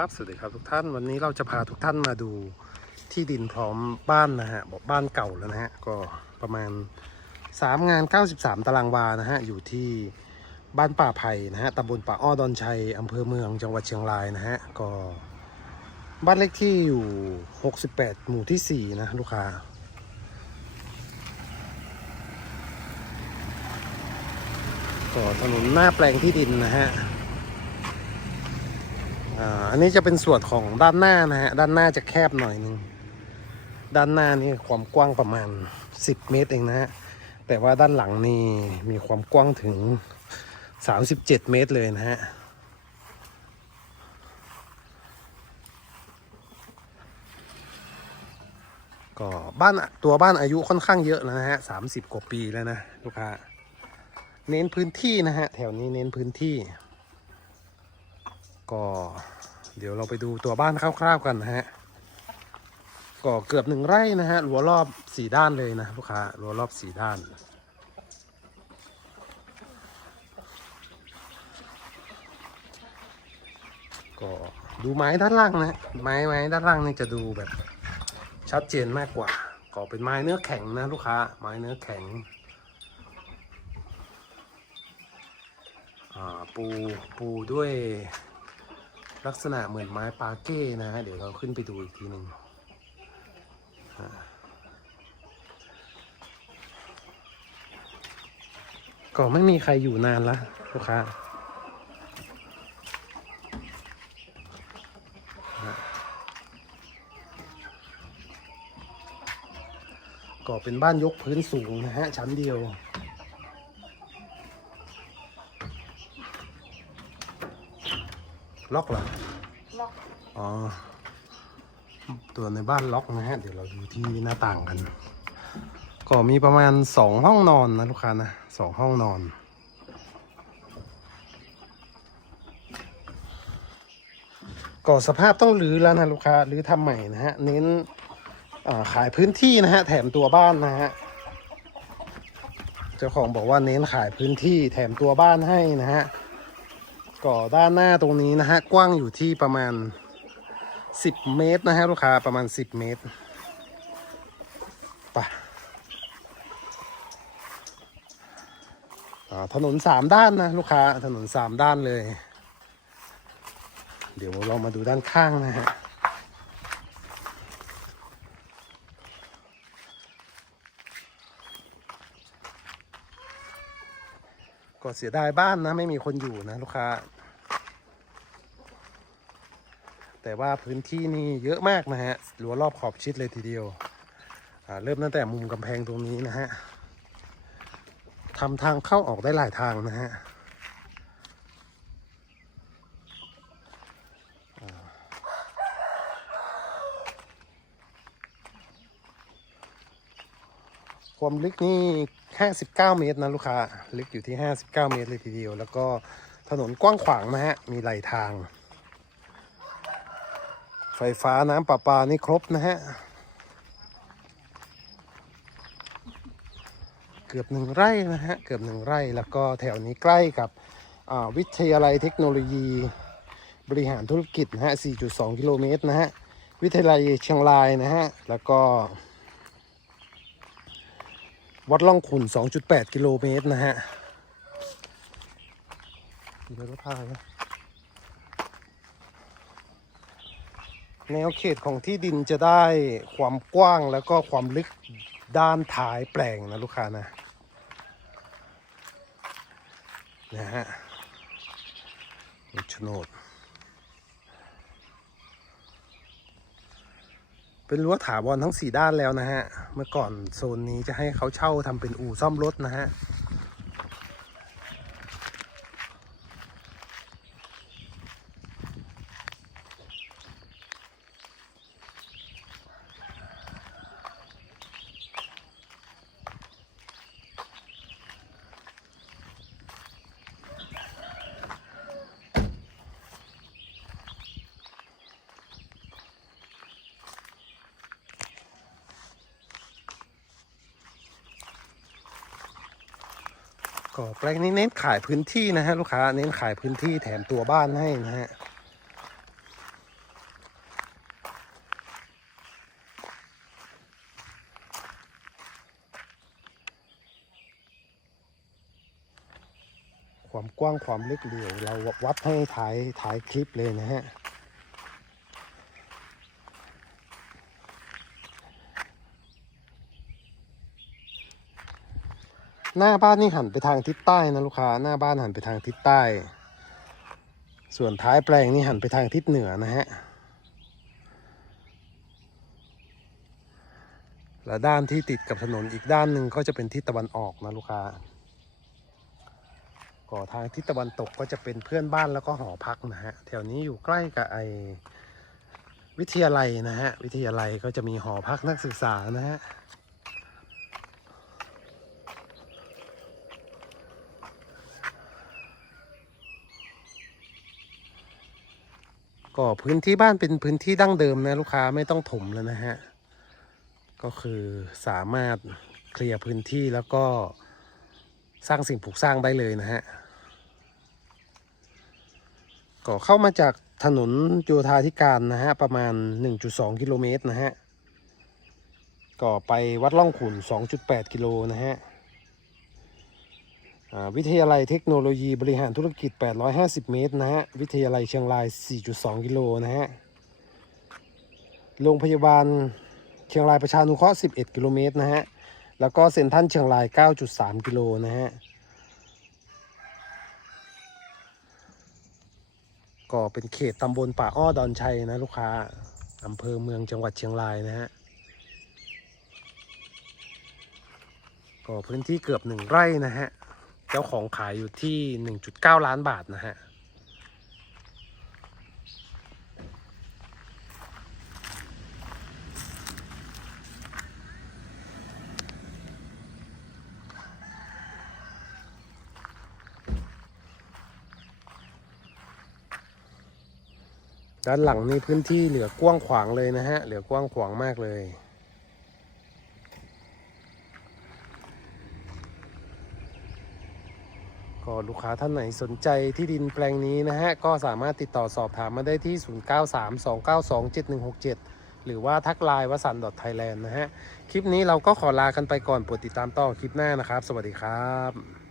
ครับ สวัสดีครับทุกท่าน วันนี้เราจะพาทุกท่านมาดูที่ดินพร้อมบ้านนะฮะ บอกบ้านเก่าแล้วนะฮะ ก็ประมาณ 3 งาน 93 ตารางวา นะฮะ อยู่ที่บ้านป่าไผ่นะฮะ ตำบลป่าอ้อดอนชัย อำเภอเมือง จังหวัดเชียงรายนะฮะ ก็บ้านเลขที่อยู่ 68 หมู่ที่ 4 นะลูกค้าก็ถนนหน้าแปลงที่ดินนะฮะ อ่าอันนี้จะเป็นส่วนของด้านหน้านะฮะ ด้านหน้าจะแคบหน่อยนึง ด้านหน้านี่ความกว้างประมาณ 10 เมตรเองนะฮะ แต่ว่าด้านหลังนี่มีความกว้างถึง 37 เมตรเลยนะฮะก็บ้านตัวบ้านอายุค่อนข้างเยอะแล้วนะฮะ30กว่าปีแล้วนะลูกค้า เน้นพื้นที่นะฮะ แถวนี้เน้นพื้นที่ ก็เดี๋ยวเราไปดูตัวบ้านคร่าวๆกันนะฮะก็เกือบหนึ่งไร่นะฮะรั้วรอบสี่ด้านเลยนะลูกค้ารั้วรอบสี่ด้านก็ดูไม้ด้านล่างนะไม้ไม้ด้านล่างนี่จะดูแบบชัดเจนมากกว่า ก็เป็นไม้เนื้อแข็งนะลูกค้าไม้เนื้อแข็งปูปูด้วย ลักษณะเหมือนไม้ปาเก้นะฮะเดี๋ยวเราขึ้นไปดูอีกทีหนึ่งอ่าก็ไม่มีใครอยู่นานละลูกค้าอ่าก็เป็นบ้านยกพื้นสูงนะฮะชั้นเดียว ล็อกเหรอ ล็อกอ๋อ ตัวในบ้านล็อกนะฮะ เดี๋ยวเราดูที่หน้าต่างกัน ก็มีประมาณสองห้องนอนนะลูกค้านะสองห้องนอน ก็สภาพต้องรื้อแล้วนะลูกค้ารื้อทำใหม่นะฮะ เน้นอ่าขายพื้นที่นะฮะ แถมตัวบ้านนะฮะ เจ้าของบอกว่าเน้นขายพื้นที่แถมตัวบ้านให้นะฮะ ก็ด้านหน้าตรงนี้นะฮะ กว้างอยู่ที่ประมาณ 10 เมตรนะฮะลูกค้าประมาณ 10 เมตรไปอ่าถนนสามด้านนะลูกค้าถนนสามด้านเลย เดี๋ยวเรามาดูด้านข้างนะฮะก็เสียดายบ้านนะ ไม่มีคนอยู่นะ ลูกค้า แต่ว่าพื้นที่นี่เยอะมากนะฮะรั้วรอบขอบชิดเลยทีเดียวเริ่มตั้งแต่มุมกำแพงตรงนี้นะฮะทำทางเข้าออกได้หลายทางนะฮะความลึกนี่ 59 เมตรนะลูกค้า ลึกอยู่ที่ 59 เมตรเลยทีเดียว แล้วก็ถนนกว้างขวางนะฮะ มีไหลทาง ไฟฟ้าน้ำประปานี่ครบนะฮะ เกือบหนึ่งไร่นะฮะ เกือบหนึ่งไร่แล้วก็แถวนี้ใกล้กับวิทยาลัยเทคโนโลยีบริหารธุรกิจนะฮะ 4.2 กิโลเมตรนะฮะ วิทยาลัยเชียงรายนะฮะ แล้วก็ วัดล่องขุน 2.8 กิโลเมตรนะฮะมีรถพาไห แนวเขตของที่ดินจะได้ความกว้างแล้วก็ความลึกด้านท้ายแปลงนะลูกค้านะนะฮะโฉนด เป็นรั้วถาวรทั้งสี่ด้านแล้วนะฮะ เมื่อก่อนโซนนี้จะให้เขาเช่าทำเป็นอู่ซ่อมรถนะฮะ อแปลงนี้เน้นขายพื้นที่นะฮะลูกค้าเน้นขายพื้นที่แถมตัวบ้านให้นะฮะความกว้างความลึกเหลียวเราวัดให้ถ่ายถ่ายคลิปเลยนะฮะ หน้าบ้านนี่หันไปทางทิศใต้นะลูกค้าหน้าบ้านหันไปทางทิศใต้ ส่วนท้ายแปลงนี่หันไปทางทิศเหนือนะฮะและด้านที่ติดกับถนนอีกด้านหนึ่งก็จะเป็นทิศตะวันออกนะลูกค้าก่อทางทิศตะวันตกก็จะเป็นเพื่อนบ้านแล้วก็หอพักนะฮะแถวนี้อยู่ใกล้กับไอวิทยาลัยนะฮะวิทยาลัยก็จะมีหอพักนักศึกษานะฮะ ก็พื้นที่บ้านเป็นพื้นที่ดั้งเดิมนะลูกค้าไม่ต้องถมแล้วนะฮะ ก็คือสามารถเคลียร์พื้นที่แล้วก็สร้างสิ่งปลูกสร้างได้เลยนะฮะ ก็เข้ามาจากถนนโยธาธิการนะฮะ ประมาณ 1.2 กิโลเมตรนะฮะ ก็ไปวัดล่องขุน 2.8 กิโลนะฮะ วิทยาลัยเทคโนโลยีบริหารธุรกิจ 850 เมตรนะฮะ วิทยาลัยเชียงราย 4.2 กิโลนะฮะ โรงพยาบาลเชียงรายประชานุเคราะห์ 11 กิโลเมตรนะฮะ แล้วก็เซ็นทรัลเชียงราย 9.3 กิโลนะฮะ ก็เป็นเขตตำบลป่าอ้อดอนชัยนะลูกค้า อำเภอเมืองจังหวัดเชียงรายนะฮะก็พื้นที่เกือบหนึ่งไร่นะฮะ จ้าของขายอยู่ที่1.9ล้านบาทนะฮะ ด้านหลังนี่พื้นที่เหลือกว้างขวางเลยนะฮะ เหลือกว้างขวางมากเลย ลูกค้าท่านไหนสนใจที่ดินแปลงนี้นะฮะ ก็สามารถติดต่อสอบถามมาได้ที่ 0932927167 หรือว่าทักไลน์วสันต์ไทยแลนด์นะฮะ คลิปนี้เราก็ขอลากันไปก่อนโปรดติดตามต่อคลิปหน้านะครับ สวัสดีครับ